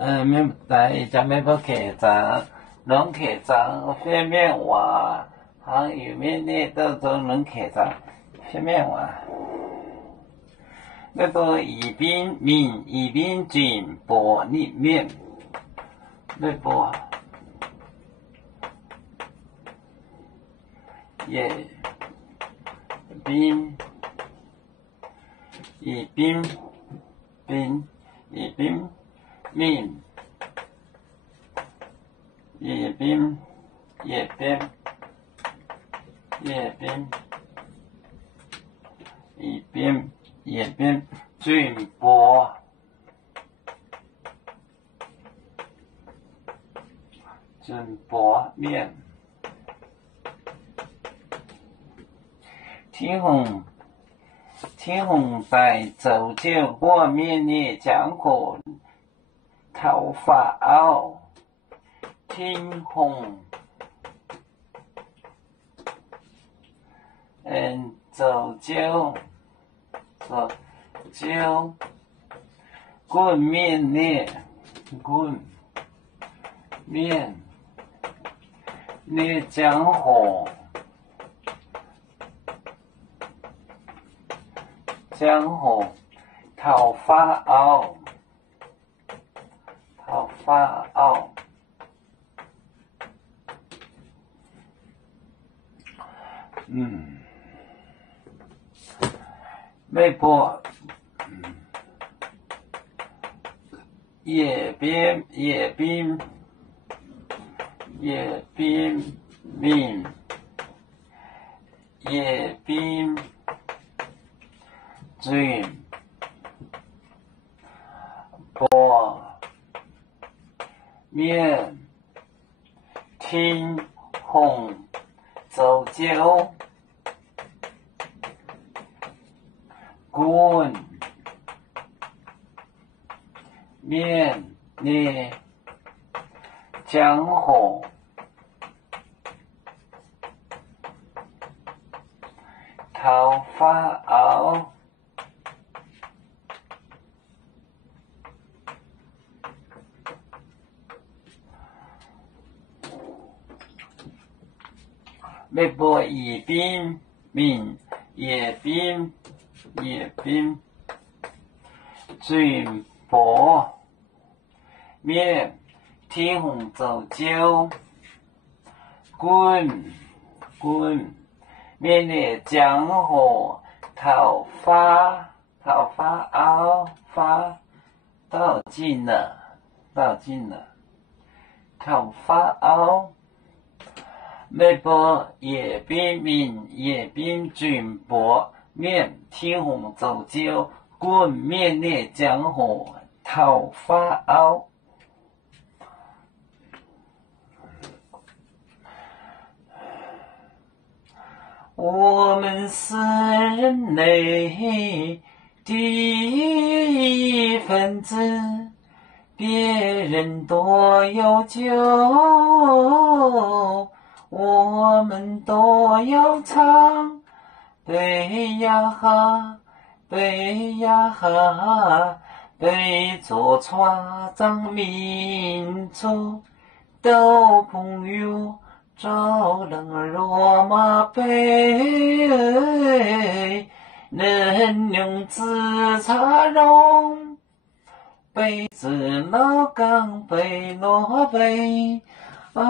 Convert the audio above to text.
面在家面部客栈，龙客栈phía面话，行有面呢都做龙客栈phía面话。那个宜宾面、宜宾卷薄力面，那个也宾。宜宾面，宜宾宜宾卷薄面，天虹在走就过面呢，江河头发凹，天虹走就滚面呢，滚面呢江河。头发凹，微博，也边面，卷薄面，天虹走就滚面呢江河头发凹，微博宜宾面，宜宾卷薄面，天虹走就滚面呢江河头发凹，发到近了，头发凹。微博也边面，卷薄面，天虹走就滚面呢江河头发凹。我们是人类的一份子，别人多有酒，我们都要唱，背呀哈，背着船长民族都朋友。招人罗马背，能用自茶容，背子老岗背罗背啊。